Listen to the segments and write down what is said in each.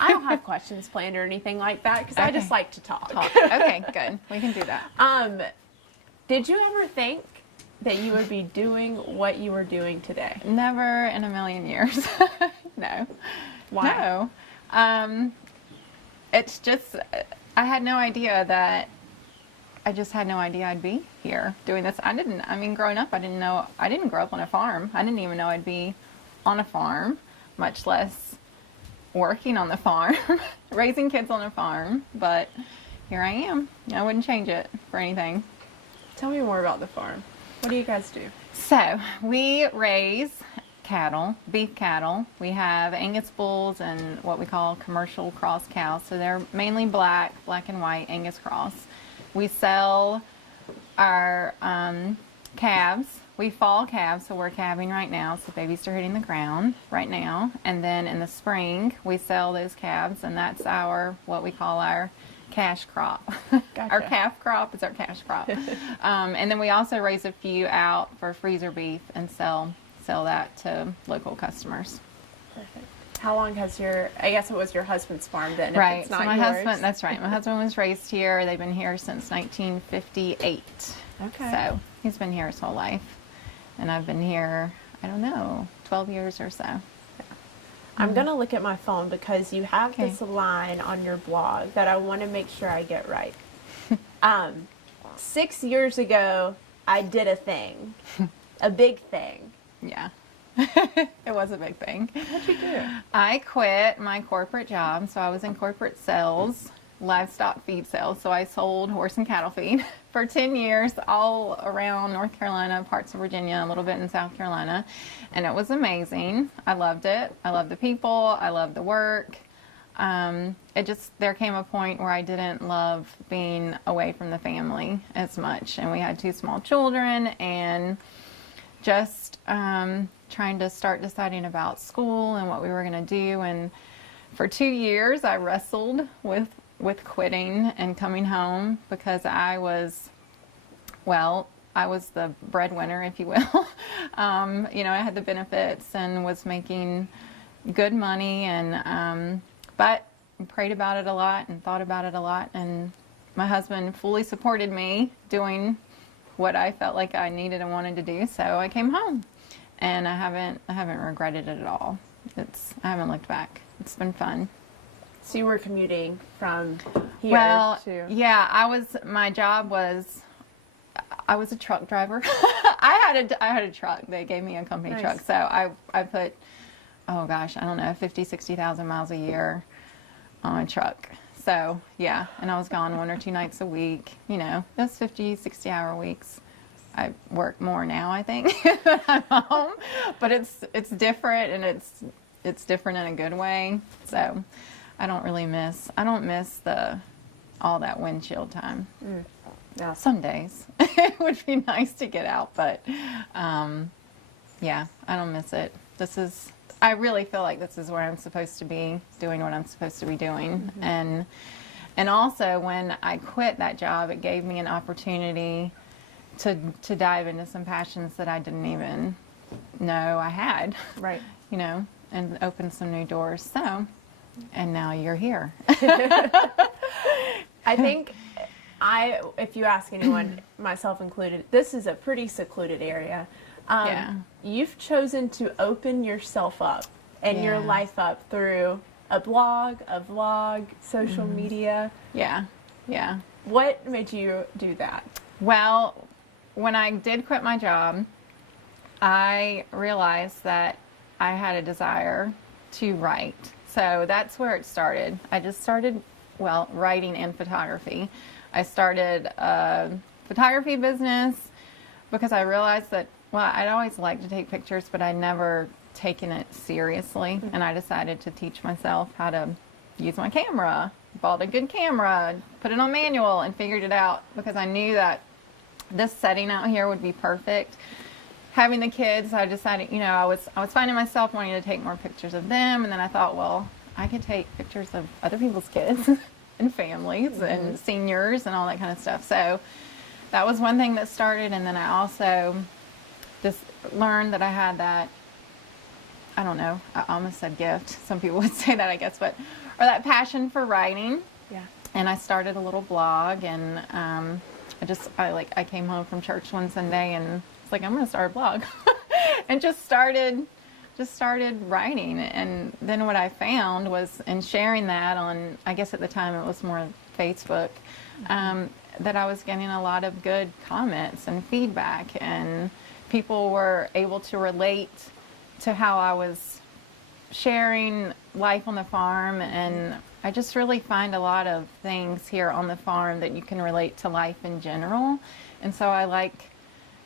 I don't have questions planned or anything like that because I just like to talk. Okay, good. We can do that. Did you ever think that you would be doing what you were doing today? Never in a million years. No. Why? No. It's just, I had no idea that, I just had no idea I'd be here doing this. Growing up, I didn't grow up on a farm. I didn't even know I'd be on a farm, much less working on the farm, raising kids on a farm. But here I am. I wouldn't change it for anything. Tell me more about the farm. What do you guys do? So we raise cattle, beef cattle. We have Angus bulls and what we call commercial cross cows. So they're mainly black and white Angus cross. We sell our calves. We fall calves, so we're calving right now. So babies are hitting the ground right now. And then in the spring, we sell those calves, and that's what we call our cash crop. Gotcha. Our calf crop is our cash crop. And then we also raise a few out for freezer beef and sell that to local customers. Perfect. How long has I guess it was your husband's farm then, right. if it's not so my yours. husband, that's right. My husband was raised here. They've been here since 1958. Okay. So he's been here his whole life. And I've been here, 12 years or so. I'm going to look at my phone because you have this line on your blog that I want to make sure I get right. 6 years ago, I did a thing, a big thing. Yeah. It was a big thing. What'd you do? I quit my corporate job. So I was in corporate sales, livestock feed sales. So I sold horse and cattle feed for 10 years all around North Carolina, parts of Virginia, a little bit in South Carolina. And it was amazing. I loved it. I loved the people. I loved the work. There came a point where I didn't love being away from the family as much. And we had 2 small children and just trying to start deciding about school and what we were going to do. And for 2 years, I wrestled with quitting and coming home because I was the breadwinner, if you will. I had the benefits and was making good money, and but prayed about it a lot and thought about it a lot. And my husband fully supported me doing what I felt like I needed and wanted to do. So I came home, and I haven't regretted it at all. I haven't looked back. It's been fun. So you were commuting from here to... Yeah, I was a truck driver. I had a truck. They gave me a company truck. So I put, 50,000-60,000 miles a year on a truck. So yeah, and I was gone 1 or 2 nights a week. Those 50, 60-hour weeks. I work more now, I think, when I'm home. But it's different, and it's different in a good way. So I don't miss all that windshield time. Yeah. Some days it would be nice to get out, but yeah, I don't miss it. I really feel like this is where I'm supposed to be, doing what I'm supposed to be doing. Mm-hmm. And also when I quit that job, it gave me an opportunity to dive into some passions that I didn't even know I had. Right. And open some new doors. So, and now you're here. I think if you ask anyone, myself included, this is a pretty secluded area. You've chosen to open yourself up and your life up through a blog, a vlog, social media. Yeah. What made you do that? Well, when I did quit my job, I realized that I had a desire to write. So that's where it started. I just started, writing and photography. I started a photography business because I realized that, I'd always liked to take pictures, but I'd never taken it seriously. Mm-hmm. And I decided to teach myself how to use my camera. Bought a good camera, put it on manual, and figured it out because I knew that this setting out here would be perfect. Having the kids, I decided, I was finding myself wanting to take more pictures of them, and then I thought, I could take pictures of other people's kids and families and seniors and all that kind of stuff. So that was one thing that started, and then I also just learned that I had I don't know, I almost said gift. Some people would say that, I guess, but, or that passion for writing. Yeah. And I started a little blog, and I came home from church one Sunday and it's like, I'm going to start a blog. And just started writing. And then what I found was, in sharing that on, I guess at the time it was more Facebook, that I was getting a lot of good comments and feedback, and people were able to relate to how I was sharing life on the farm. And I just really find a lot of things here on the farm that you can relate to life in general. And so I like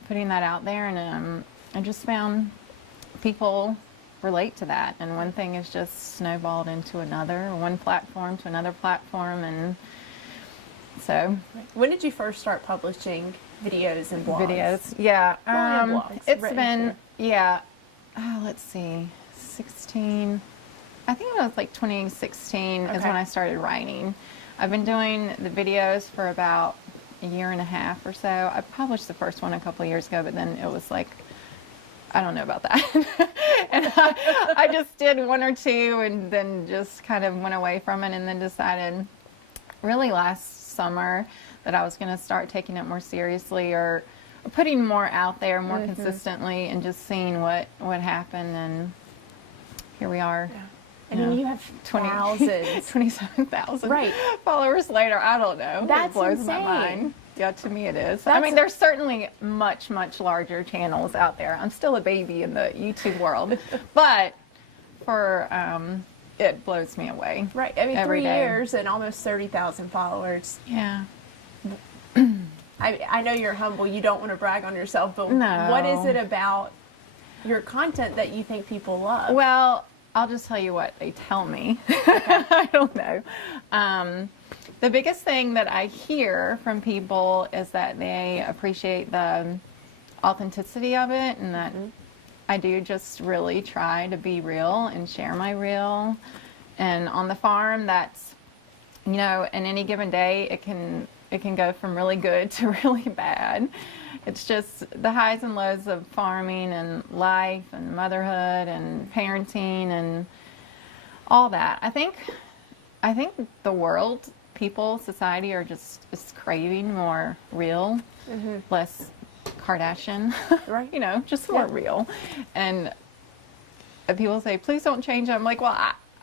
putting that out there, and I just found people relate to that. And one thing is just snowballed into another, one platform to another platform. And so. When did you first start publishing videos and blogs? Videos, yeah. Blogs, it's been, yeah, let's see, 16, I think it was like 2016 is when I started writing. I've been doing the videos for about a year and a half or so. I published the first one a couple of years ago, but then it was like, I don't know about that. And I just did one or two and then just kind of went away from it, and then decided really last summer that I was going to start taking it more seriously, or putting more out there more consistently, and just seeing what happened. And here we are. Yeah. I mean, you have thousands. 27,000 followers later. I don't know. That blows insane. my mind. Yeah, to me it is. I mean, there's certainly much, much larger channels out there. I'm still a baby in the YouTube world, but for it blows me away. Right. I mean, every 3 day. years and almost 30,000 followers. Yeah. I know you're humble. You don't want to brag on yourself, but No. what is it about your content that you think people love? Well, I'll just tell you what they tell me. I don't know. The biggest thing that I hear from people is that they appreciate the authenticity of it, and that I do just really try to be real and share my real. And on the farm, that's, in any given day, it can go from really good to really bad. It's just the highs and lows of farming and life and motherhood and parenting and all that. I think the world, people, society is craving more real, less Kardashian, Right. Just more real. And people say, please don't change. I'm like, well,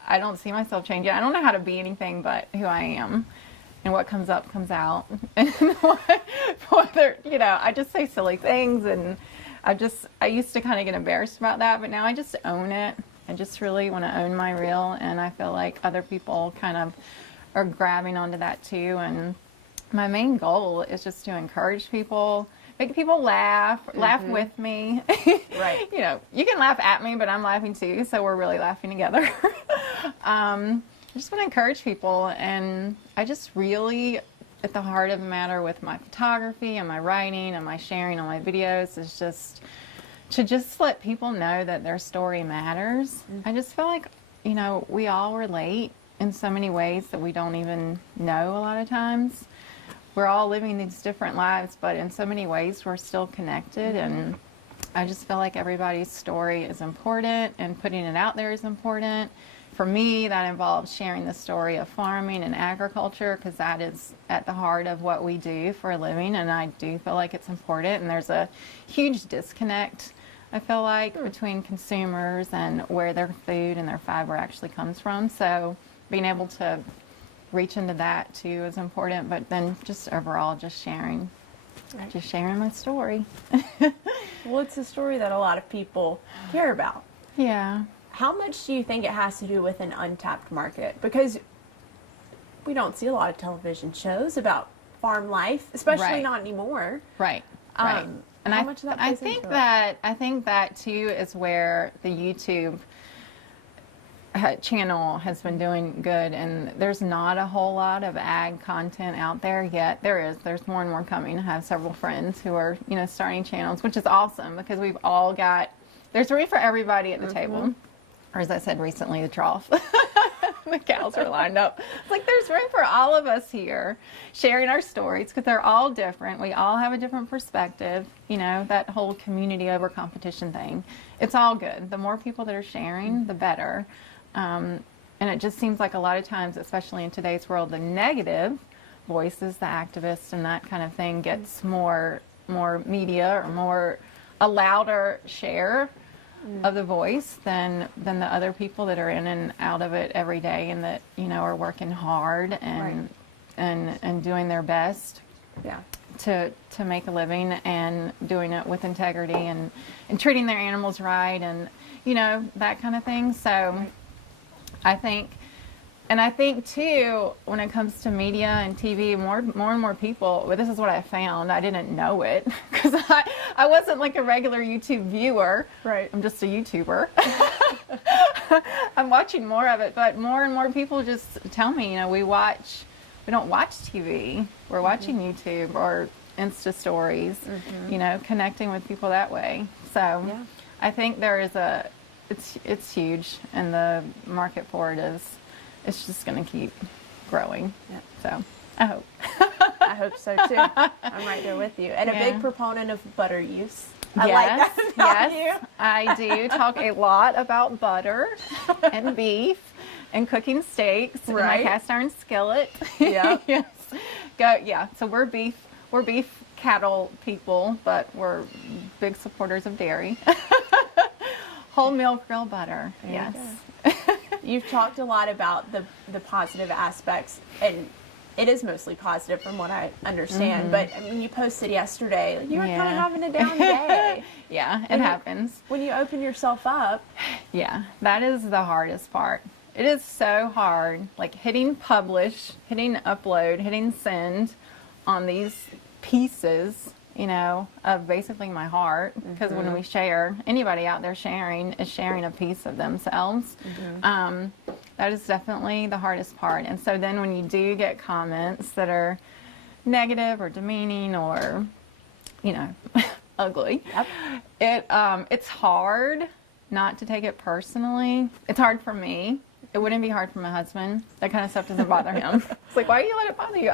I don't see myself changing. I don't know how to be anything but who I am. And what comes up comes out. And whether, I just say silly things, and I used to kind of get embarrassed about that, but now I just own it. I just really want to own my real, and I feel like other people kind of are grabbing onto that too. And my main goal is just to encourage people, make people laugh with me. Right. You can laugh at me, but I'm laughing too, so we're really laughing together. I just want to encourage people, and I just really, at the heart of the matter with my photography and my writing and my sharing on my videos, is just to let people know that their story matters. I just feel like, we all relate in so many ways that we don't even know a lot of times. We're all living these different lives, but in so many ways we're still connected, and I just feel like everybody's story is important, and putting it out there is important. For me, that involves sharing the story of farming and agriculture, because that is at the heart of what we do for a living, and I do feel like it's important. And there's a huge disconnect, I feel like, between consumers and where their food and their fiber actually comes from. So being able to reach into that too is important, but then just overall just sharing my story. Well, it's a story that a lot of people care about. Yeah. How much do you think it has to do with an untapped market? Because we don't see a lot of television shows about farm life, especially not anymore. Right. And how much of that plays into it? I think that too is where the YouTube channel has been doing good, and there's not a whole lot of ag content out there yet. There's more and more coming. I have several friends who are, starting channels, which is awesome, because we've all got, there's room for everybody at the table. Or as I said recently, the trough. The cows are lined up. It's like there's room for all of us here sharing our stories because they're all different. We all have a different perspective. You know, that whole community over competition thing. It's all good. The more people that are sharing, the better. And it just seems like a lot of times, especially in today's world, the negative voices, the activists and that kind of thing gets more media or more a louder share of the voice than the other people that are in and out of it every day and that, you know, are working hard and doing their best to make a living and doing it with integrity and treating their animals right and, you know, that kind of thing. So I think too, when it comes to media and TV, more and more people, well, this is what I found. I didn't know it because I wasn't like a regular YouTube viewer. Right. I'm just a YouTuber. I'm watching more of it, but more and more people just tell me, you know, we don't watch TV. We're watching YouTube or Insta stories, you know, connecting with people that way. So I think there is it's huge and the market for it it's just going to keep growing. Yep. So I hope. I hope so too. I'm right there with you. And a big proponent of butter use. I like that about you. I do talk a lot about butter and beef and cooking steaks in my cast iron skillet. Yeah. Yes. So we're beef cattle people, but we're big supporters of dairy. Whole milk real butter. Yes. You've talked a lot about the positive aspects, and it is mostly positive from what I understand. But I mean, you posted yesterday, you were kind of having a down day. It happens. When you open yourself up. Yeah, that is the hardest part. It is so hard, like hitting publish, hitting upload, hitting send on these pieces, you know, of basically my heart, because when we share, anybody out there sharing is sharing a piece of themselves. That is definitely the hardest part. And so then when you do get comments that are negative or demeaning or, you know, ugly, it's hard not to take it personally. It's hard for me. It wouldn't be hard for my husband. That kind of stuff doesn't bother him. It's like, why do you let it bother you?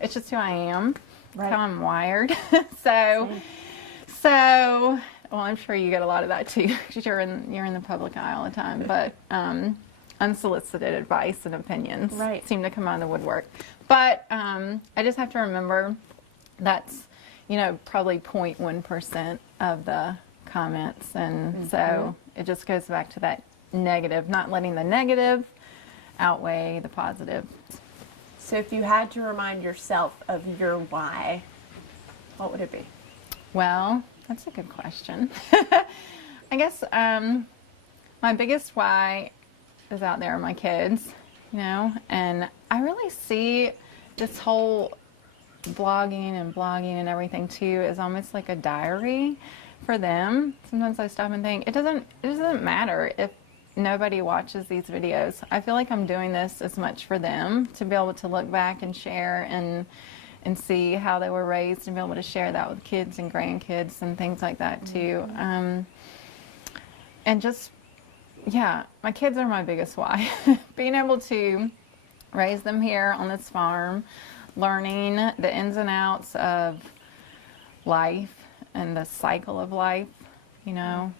It's just who I am. Right. How I'm wired. So, well, I'm sure you get a lot of that too, because you're in the public eye all the time. But unsolicited advice and opinions seem to come out of the woodwork. But I just have to remember that's, you know, probably 0.1% of the comments, and so it just goes back to that negative, not letting the negative outweigh the positive. So if you had to remind yourself of your why, what would it be? Well, that's a good question. I guess my biggest why is out there are my kids, you know, and I really see this whole blogging and everything too as almost like a diary for them. Sometimes I stop and think it doesn't matter if nobody watches these videos. I feel like I'm doing this as much for them to be able to look back and share and see how they were raised and be able to share that with kids and grandkids and things like that too. And just, my kids are my biggest why. Being able to raise them here on this farm, learning the ins and outs of life and the cycle of life, you know.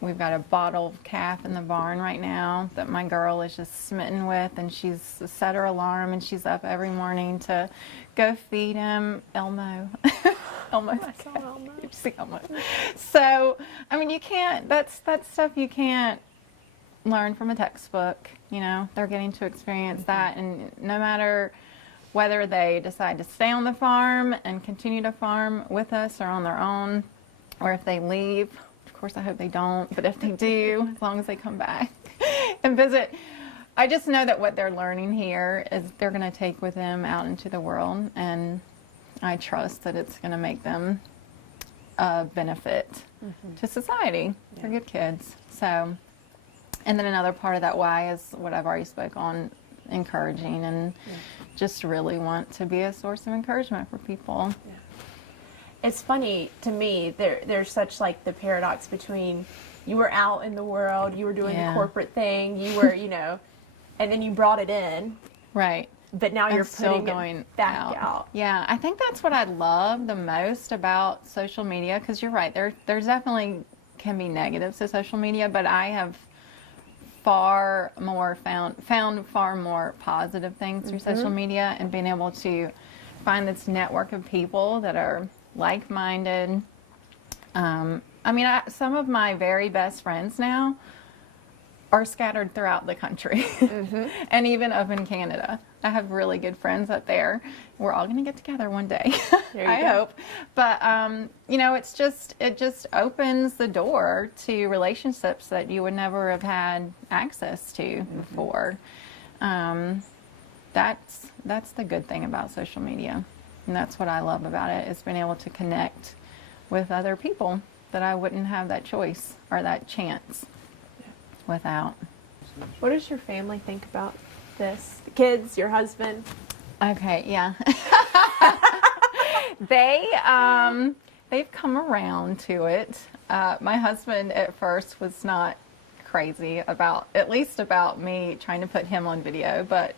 We've got a bottled calf in the barn right now that my girl is just smitten with, and she's set her alarm and she's up every morning to go feed him Elmo. Elmo. Elmo. So, I mean, you can't, that's stuff you can't learn from a textbook, you know. They're getting to experience that, and no matter whether they decide to stay on the farm and continue to farm with us or on their own, or if they leave. Of course, I hope they don't, but if they do, as long as they come back and visit, I just know that what they're learning here is they're going to take with them out into the world, and I trust that it's going to make them a benefit to society. They're good kids. So, and then another part of that why is what I've already spoke on, encouraging, and just really want to be a source of encouragement for people. It's funny to me, there's such like the paradox between you were out in the world, you were doing the corporate thing, you were, you know, and then you brought it in, Right. but now you're Still putting going it back out. Yeah, I think that's what I love the most about social media, because you're right, there's definitely can be negatives to social media, but I have found far more positive things through social media, and being able to find this network of people that are like-minded. I mean, some of my very best friends now are scattered throughout the country, and even up in Canada. I have really good friends up there. We're all going to get together one day, I hope. But you know, it just opens the door to relationships that you would never have had access to before. That's the good thing about social media, and that's what I love about it, is being able to connect with other people that I wouldn't have that choice or that chance without. What does your family think about this? The kids, your husband? Okay, yeah. They've come around to it. My husband at first was not crazy about me trying to put him on video, but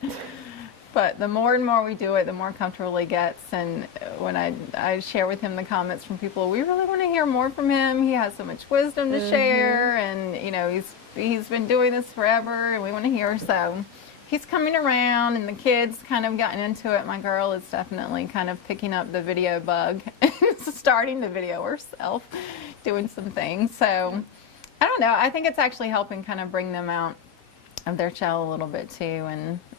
the more and more we do it, the more comfortable he gets. And when I share with him the comments from people, we really want to hear more from him. He has so much wisdom to share, and you know, he's been doing this forever, and we want to hear. So he's coming around, and the kids kind of gotten into it. My girl is definitely kind of picking up the video bug and starting to video herself, doing some things. So I don't know. I think it's actually helping kind of bring them out of their shell a little bit too,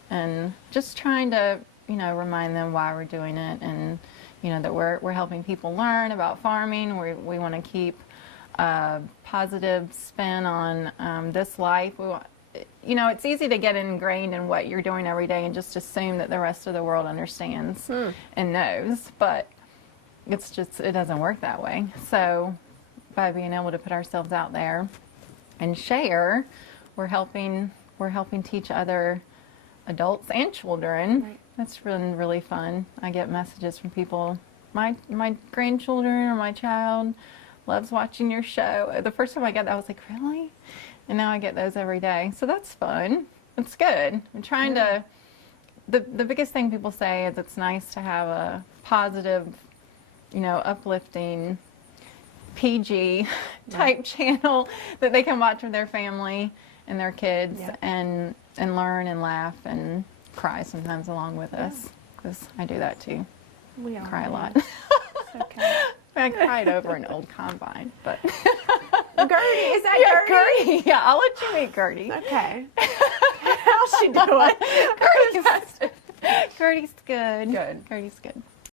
and just trying to, you know, remind them why we're doing it, and you know, that we're helping people learn about farming. We want to keep a positive spin on this life. You know, it's easy to get ingrained in what you're doing every day and just assume that the rest of the world understands and knows, but it doesn't work that way. So by being able to put ourselves out there and share, we're helping teach other adults and children. Right. That's really fun. I get messages from people. My grandchildren or my child loves watching your show. The first time I got that, I was like, really? And now I get those every day. So that's fun. It's good. I'm trying to, the biggest thing people say is it's nice to have a positive, you know, uplifting, PG type channel that they can watch with their family and their kids, and learn and laugh and cry sometimes along with us, because I do that too. We all cry a lot. It's okay. I cried over an old combine, but Gertie, is that Gertie? Yeah, I'll let you meet Gertie. Okay. How's she doing? Gertie's good. Good. Gertie's good.